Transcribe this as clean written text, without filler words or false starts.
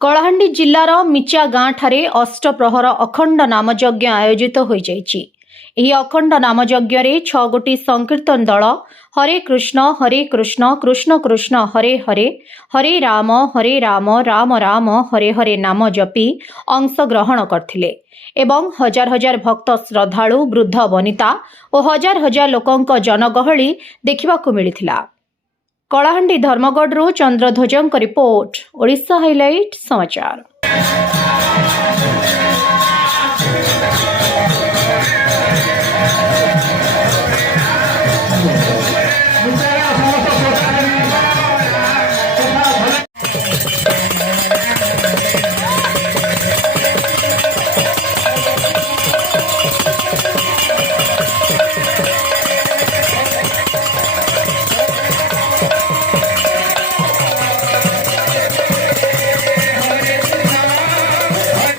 कलाहांडी जिल्लार मिचा गाँ ठारे अष्टप्रहर अखंड नामयज्ञ आयोजित हो जाइछि। एही अखंड नामयज्ञ रे 6 गोटी संकीर्तन दल हरे कृष्ण कृष्ण कृष्ण हरे हरे हरे राम राम राम हरे हरे नाम जपी अंश ग्रहण करथिले एवं हजार हजार भक्त श्रद्धालु वृद्ध वनिता और हजार हजार लोकंक जनगहली देखिबाकू मिलिथिला। कलाहांडी धर्मगढ़ चंद्रध्वजों रिपोर्ट ओडिशा हाइलाइट समाचार।